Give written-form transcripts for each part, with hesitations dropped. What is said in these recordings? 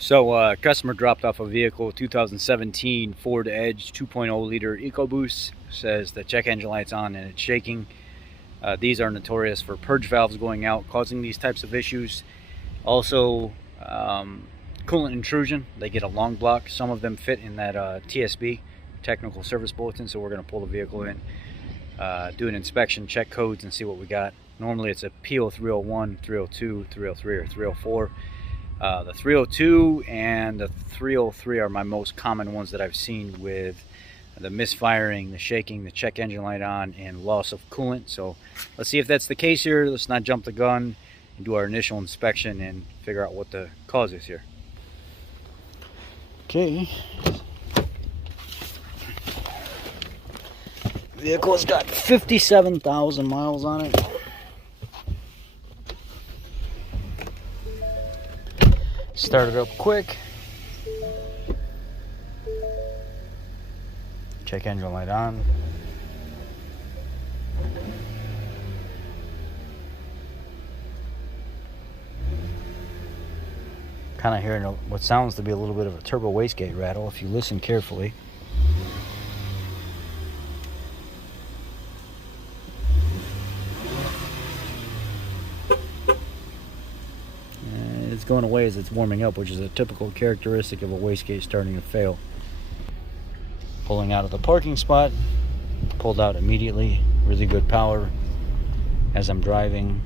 So customer dropped off a vehicle, 2017 Ford Edge 2.0 liter Ecoboost. Says the check engine light's on and it's shaking. These are notorious for purge valves going out, causing these types of issues. Also, coolant intrusion. They get a long block. Some of them fit in that TSB, Technical Service Bulletin. So we're going to pull the vehicle in, do an inspection, check codes, and see what we got. Normally it's a PO 301, 302, 303, or 304. The 302 and the 303 are my most common ones that I've seen with the misfiring, the shaking, the check engine light on, and loss of coolant. So let's see if that's the case here. Let's not jump the gun and do our initial inspection and figure out what the cause is here. Okay. Vehicle's got 57,000 miles on it. Start it up quick. Check engine light on. Kind of hearing what sounds to be a little bit of a turbo wastegate rattle if you listen carefully. It's going away as it's warming up, which is a typical characteristic of a wastegate starting to fail. Pulling out of the parking spot, pulled out immediately. Really good power as I'm driving.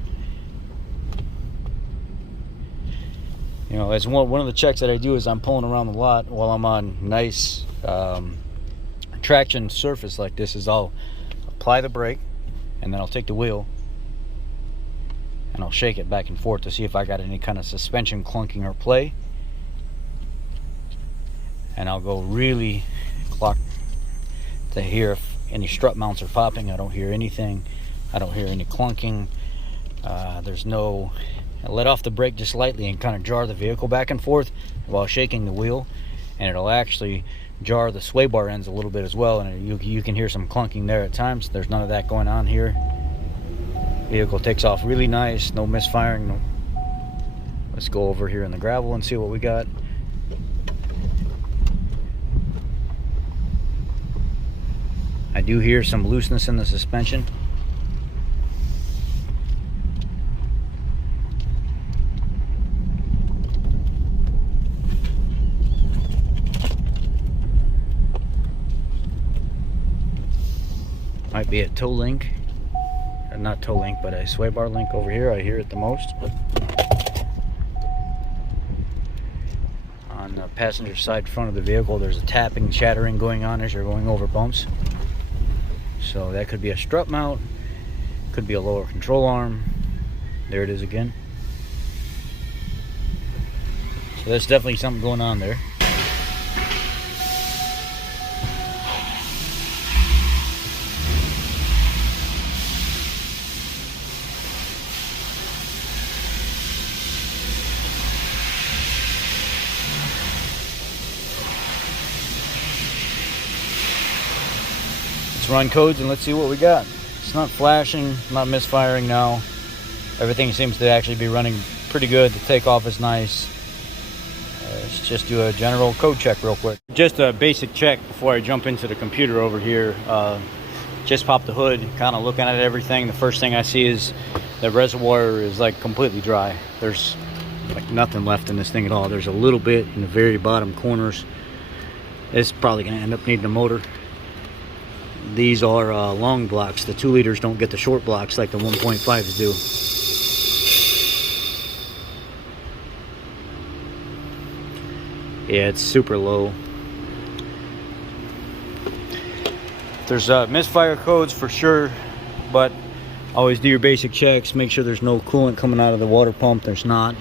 You know, as one of the checks that I do is I'm pulling around the lot while I'm on nice traction surface like this. Is I'll apply the brake and then I'll take the wheel and I'll shake it back and forth to see if I got any kind of suspension clunking or play. And I'll go really clock to hear if any strut mounts are popping. I don't hear anything. I don't hear any clunking. There's no... I let off the brake just lightly and kind of jar the vehicle back and forth while shaking the wheel, and it'll actually jar the sway bar ends a little bit as well, and you can hear some clunking there at times. There's none of that going on here. Vehicle takes off really nice, no misfiring. No. Let's go over here in the gravel and see what we got. I do hear some looseness in the suspension. Might be a toe link. Not toe link, but a sway bar link over here. I hear it the most. On the passenger side front of the vehicle, there's a tapping, chattering going on as you're going over bumps. So that could be a strut mount, could be a lower control arm. There it is again. So there's definitely something going on there. Let's run codes and let's see what we got. It's not flashing, not misfiring now. Everything seems to actually be running pretty good. The takeoff is nice. Let's just do a general code check real quick. Just a basic check before I jump into the computer over here. Just popped the hood, kind of looking at everything. The first thing I see is the reservoir is like completely dry. There's like nothing left in this thing at all. There's a little bit in the very bottom corners. It's probably going to end up needing a motor. These are long blocks. The 2 liters don't get the short blocks like the 1.5s do. Yeah, it's super low. There's misfire codes for sure, but always do your basic checks. Make sure there's no coolant coming out of the water pump. There's not.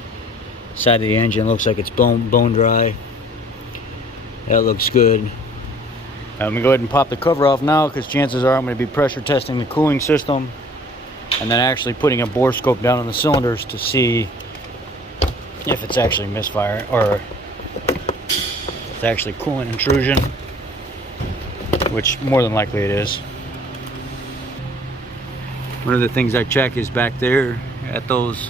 Side of the engine looks like it's bone dry. That looks good. I'm going to go ahead and pop the cover off now because chances are I'm going to be pressure testing the cooling system and then actually putting a bore scope down on the cylinders to see if it's actually misfire or it's actually coolant intrusion, which more than likely it is. One of the things I check is back there at those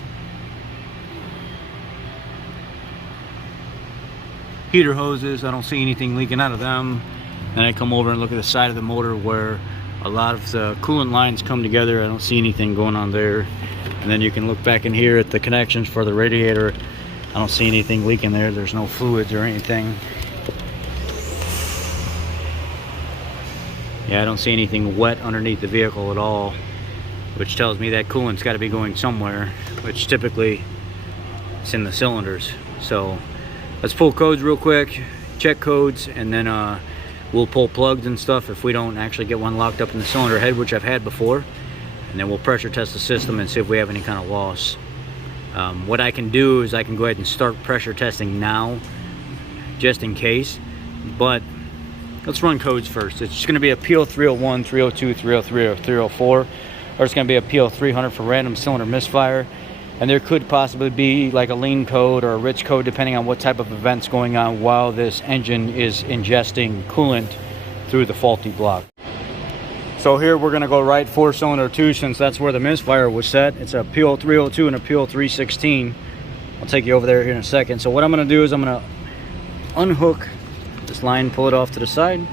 heater hoses, I don't see anything leaking out of them. Then I come over and look at the side of the motor where a lot of the coolant lines come together. I don't see anything going on there. And then you can look back in here at the connections for the radiator. I don't see anything leaking there. There's no fluids or anything. Yeah, I don't see anything wet underneath the vehicle at all, which tells me that coolant's got to be going somewhere, which typically it's in the cylinders. So let's pull codes real quick, check codes, and then we'll pull plugs and stuff if we don't actually get one locked up in the cylinder head, which I've had before. And then we'll pressure test the system and see if we have any kind of loss. What I can do is I can go ahead and start pressure testing now, just in case. But let's run codes first. It's just going to be a PO301, 302, 303, or 304. Or it's going to be a PO300 for random cylinder misfire. And there could possibly be like a lean code or a rich code depending on what type of event's going on while this engine is ingesting coolant through the faulty block. So here we're going to go right 4-cylinder 2 since that's where the misfire was set. It's a PO302 and a PO316. I'll take you over there here in a second. So what I'm going to do is I'm going to unhook this line, pull it off to the side.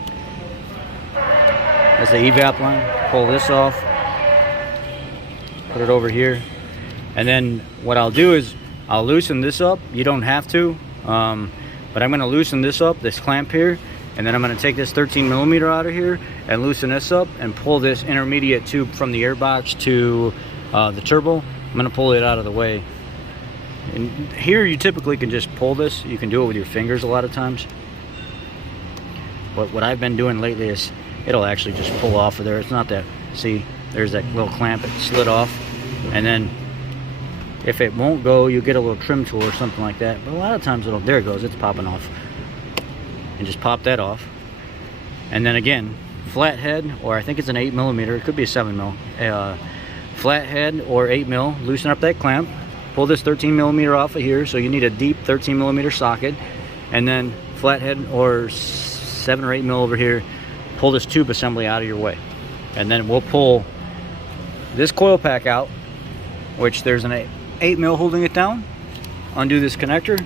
That's the evap line. Pull this off. Put it over here. And then what I'll do is I'll loosen this up. You don't have to, but I'm going to loosen this up, this clamp here, and then I'm going to take this 13mm out of here and loosen this up and pull this intermediate tube from the airbox to the turbo. I'm going to pull it out of the way. And here you typically can just pull this. You can do it with your fingers a lot of times. But what I've been doing lately is it'll actually just pull off of there. It's not that, see, there's that little clamp, it slid off. And then if it won't go, you get a little trim tool or something like that. But a lot of times it'll, there it goes, it's popping off. And just pop that off. And then again, flathead, or I think it's an 8mm, it could be a 7mm. Flathead or 8mm, loosen up that clamp. Pull this 13mm off of here, so you need a deep 13mm socket. And then flathead or 7 or 8mm over here, pull this tube assembly out of your way. And then we'll pull this coil pack out, which there's an 8mm holding it down. Undo this connector,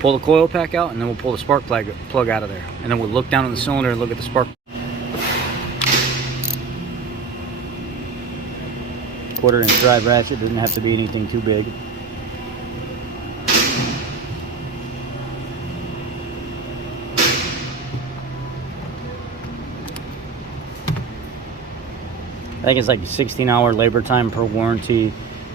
pull the coil pack out, and then we'll pull the spark plug out of there. And then we'll look down on the cylinder and look at the spark. Quarter-inch drive ratchet, doesn't have to be anything too big. I think it's like 16-hour labor time per warranty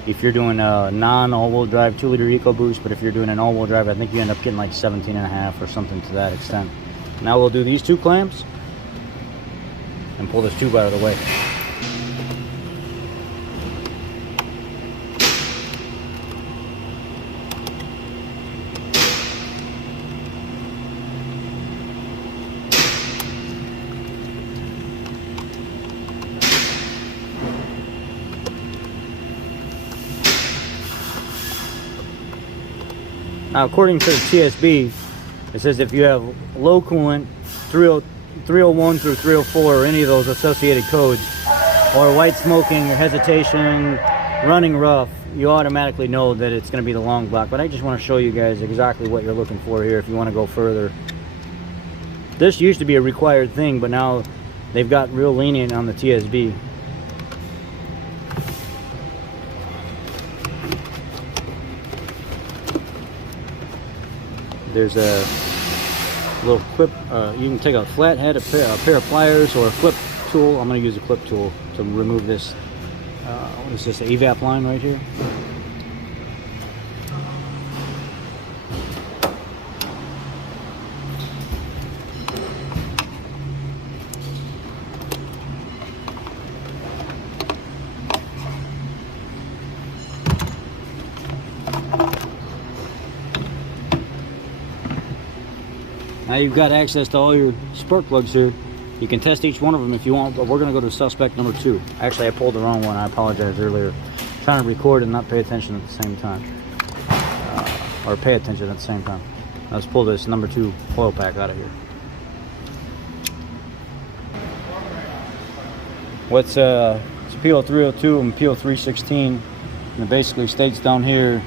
if you're doing a non-all-wheel drive 2-liter Ecoboost, but if you're doing an all-wheel drive, I think you end up getting like 17.5 or something to that extent. Now we'll do these two clamps and pull this tube out of the way. Now, according to the TSB, it says if you have low coolant, 301 through 304, or any of those associated codes, or white smoking, or hesitation, running rough, you automatically know that it's going to be the long block. But I just want to show you guys exactly what you're looking for here if you want to go further. This used to be a required thing, but now they've got real lenient on the TSB. There's a little clip, you can take a flathead, a pair of pliers, or a clip tool. I'm going to use a clip tool to remove this, what is this, an evap line right here. Now you've got access to all your spark plugs here. You can test each one of them if you want, but we're going to go to suspect number 2. Actually, I pulled the wrong one. I apologize earlier. I'm trying to record and not pay attention at the same time. Or pay attention at the same time. Let's pull this number 2 coil pack out of here. What's it's PO302 and PO316. And it basically states down here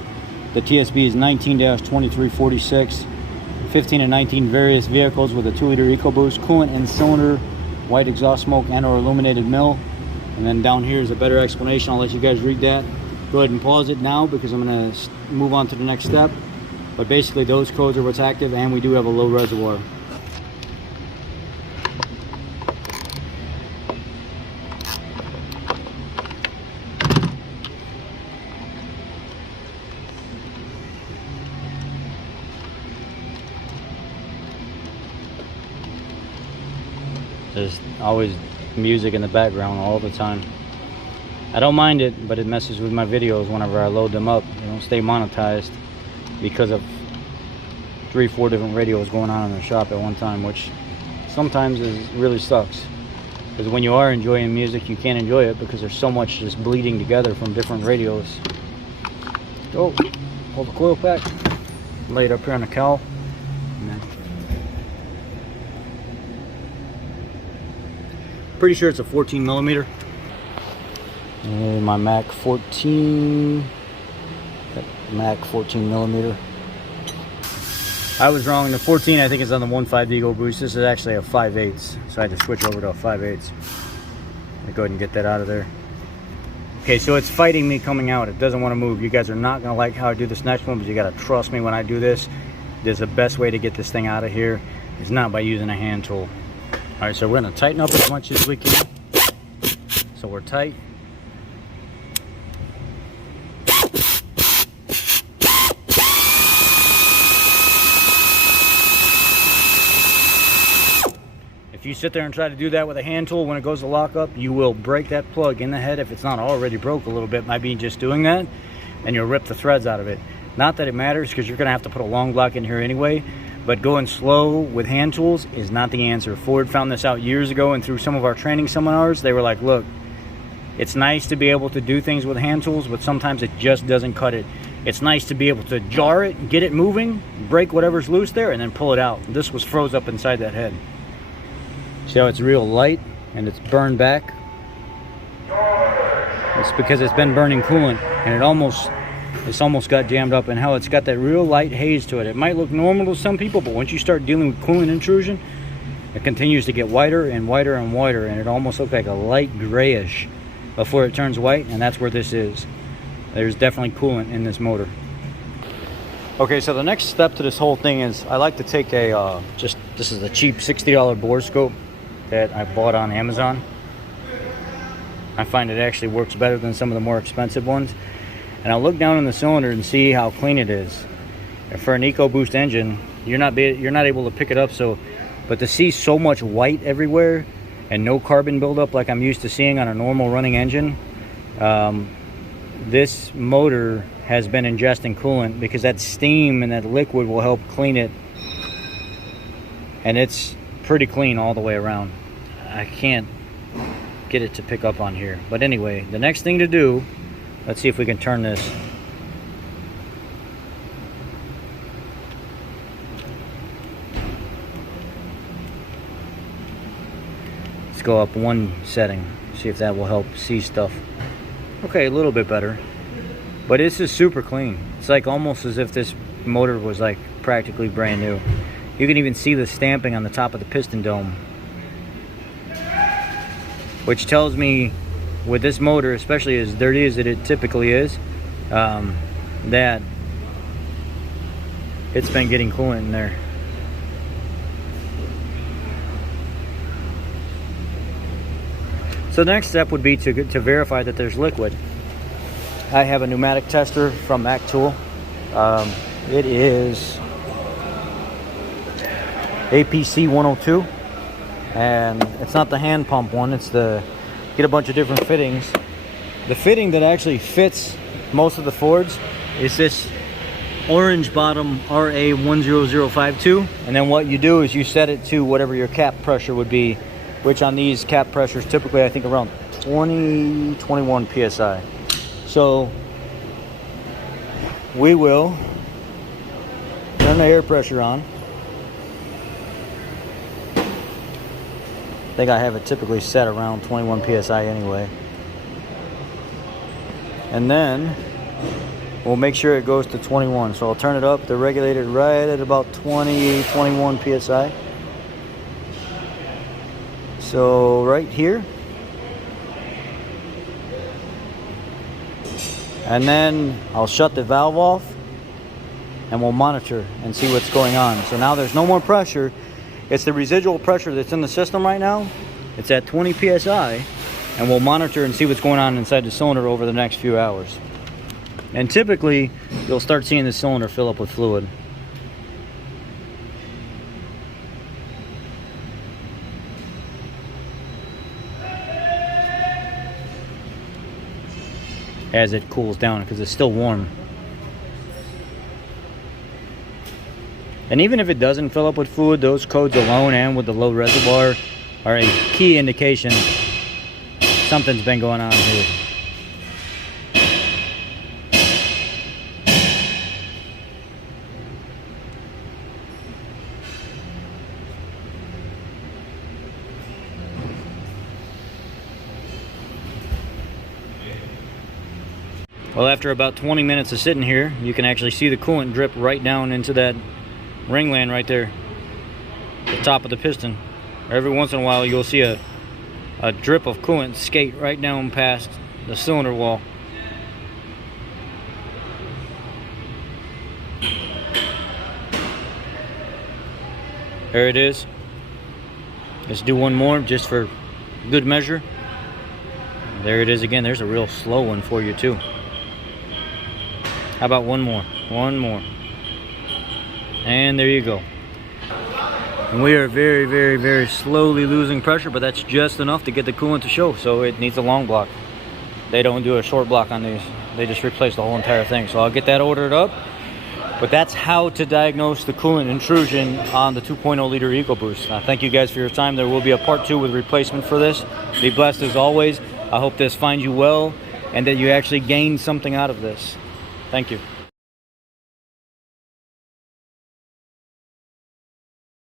The TSB is 19-2346. 15 and 19 various vehicles with a 2-liter EcoBoost, coolant and cylinder, white exhaust smoke and or illuminated mill. And then down here is a better explanation. I'll let you guys read that. Go ahead and pause it now because I'm going to move on to the next step. But basically those codes are what's active, and we do have a low reservoir. There's always music in the background all the time. I don't mind it, but it messes with my videos whenever I load them up. They don't stay monetized because of 3-4 different radios going on in the shop at one time, which sometimes really sucks. Because when you are enjoying music, you can't enjoy it because there's so much just bleeding together from different radios. Oh, pull the coil pack, lay it up here on the cowl. Pretty sure it's a 14 millimeter. And my Mac 14 millimeter. I was wrong. The 14 I think is on the 1.5 Ecoboost. This is actually a 5/8, so I had to switch over to a 5/8. I'll go ahead and get that out of there. Okay, so it's fighting me coming out. It doesn't want to move. You guys are not gonna like how I do this next one, but you gotta trust me when I do this. There's the best way to get this thing out of here is not by using a hand tool. All right, so we're gonna tighten up as much as we can. So we're tight. If you sit there and try to do that with a hand tool, when it goes to lock up, you will break that plug in the head if it's not already broke a little bit by being just doing that, and you'll rip the threads out of it. Not that it matters because you're gonna have to put a long block in here anyway, but going slow with hand tools is not the answer. Ford found this out years ago, and through some of our training seminars, they were like, look, it's nice to be able to do things with hand tools, but sometimes it just doesn't cut it. It's nice to be able to jar it, get it moving, break whatever's loose there, and then pull it out. This was froze up inside that head. See how it's real light and it's burned back? It's because it's been burning coolant, and it's almost got jammed up, and how it's got that real light haze to it. It might look normal to some people, but once you start dealing with coolant intrusion, it continues to get whiter and whiter and whiter, and it almost looks like a light grayish before it turns white, and that's where this is. There's definitely coolant in this motor. Okay, so the next step to this whole thing is I like to take a, this is a cheap $60 bore scope that I bought on Amazon. I find it actually works better than some of the more expensive ones. And I'll look down in the cylinder and see how clean it is. And for an EcoBoost engine, you're not able to pick it up, but to see so much white everywhere and no carbon buildup like I'm used to seeing on a normal running engine, this motor has been ingesting coolant because that steam and that liquid will help clean it. And it's pretty clean all the way around. I can't get it to pick up on here. But anyway, the next thing to do, let's see if we can turn this. Let's go up one setting, see if that will help see stuff. Okay, a little bit better. But this is super clean. It's like almost as if this motor was like practically brand new. You can even see the stamping on the top of the piston dome, which tells me with this motor, especially as dirty as it typically is, that it's been getting coolant in there. So the next step would be to verify that there's liquid. I have a pneumatic tester from Mac Tool. It is APC 102, and it's not the hand pump one. It's the, get a bunch of different fittings. The fitting that actually fits most of the Fords is this orange bottom RA10052, and then what you do is you set it to whatever your cap pressure would be, which on these cap pressures typically I think around 21 psi. So we will turn the air pressure on. I think I have it typically set around 21 psi anyway. And then we'll make sure it goes to 21. So I'll turn it up. They're regulated right at about 20, 21 psi. So right here. And then I'll shut the valve off and we'll monitor and see what's going on. So now there's no more pressure. It's the residual pressure that's in the system right now. It's at 20 psi, and we'll monitor and see what's going on inside the cylinder over the next few hours. And typically, you'll start seeing the cylinder fill up with fluid. As it cools down, because it's still warm. And even if it doesn't fill up with fluid, those codes alone and with the low reservoir are a key indication something's been going on here. Well, after about 20 minutes of sitting here, you can actually see the coolant drip right down into that ringland right there, the top of the piston. Every once in a while you'll see a drip of coolant skate right down past the cylinder wall. There it is. Let's do one more just for good measure. There it is again. There's a real slow one for you too. How about one more? One more. And there you go. And we are very, very, very slowly losing pressure, but that's just enough to get the coolant to show. So it needs a long block. They don't do a short block on these. They just replace the whole entire thing. So I'll get that ordered up. But that's how to diagnose the coolant intrusion on the 2.0 liter Ecoboost. Thank you guys for your time. There will be a part 2 with replacement for this. Be blessed as always. I hope this finds you well and that you actually gain something out of this. Thank you.